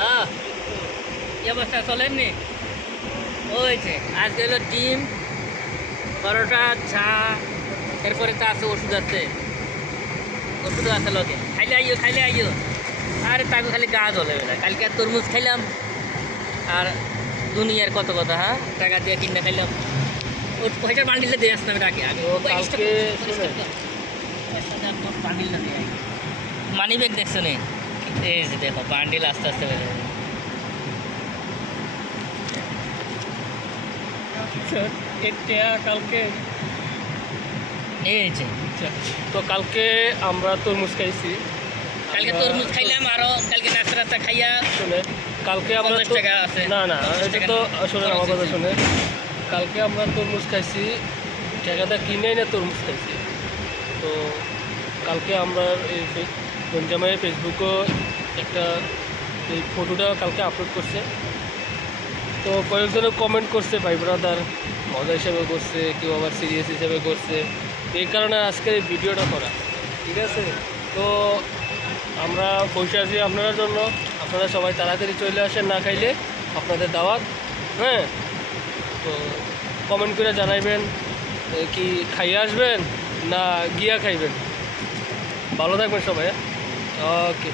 হ্যাঁ কি অবস্থা চলে এমনি ওই যে আজকে হলো ডিম পরোটা চা এরপরে তো আছে ওষুধ আছে। ওষুধ আছে লোকে খাইলে আইও খাইলে আইও। আরে তাকে খালি গা জ্বলে বেটা। কালকে আর তরমুজ খাইলাম। আর দুনিয়ার কত কথা হ্যাঁ? টাকা দিয়ে কিনে খাইলাম। ওই পয়সার বান্ডিলটা দিয়ে আসতাম আগে। আমি ও, কালকে শুনে। বান্ডিলটা দিয়ে মানি ব্যাগ দেখছ নি? এই যে দেখো বান্ডিল আস্তে আস্তে হবে। এটা কালকে এই যে তো কালকে আমরা তরমুজ খাইছি কালকে তরমুজ খাইলাম আরও কালকে নাস্তা রাস্তা খাইয়া শুনে কালকে আমরা টাকা আছে। না না এটা তো। শুনে আমার কথা শুনে কালকে আমরা তরমুজ খাইছি টাকাটা কিনে না তরমুজ খাইছি তো কালকে আমরা এই গঞ্জামের ফেসবুকও একটা এই ফটোটা কালকে আপলোড করছে। তো কয়েকজনে কমেন্ট করছে, ভাই ব্রাদার মজা হিসাবে করছে, কেউ আবার সিরিয়াস হিসাবে করছে। এই কারণে আজকের এই ভিডিওটা করা, ঠিক আছে? তো আমরা বসে আছি আপনার জন্য। আপনারা সবাই তাড়াতাড়ি চলে আসেন না খাইলে আপনাদের দাওয়াত হ্যাঁ? তো কমেন্ট করে জানাইবেন কি খাইয়ে আসবেন না গিয়া খাইবেন? ভালো থাকবেন সবাই। ওকে।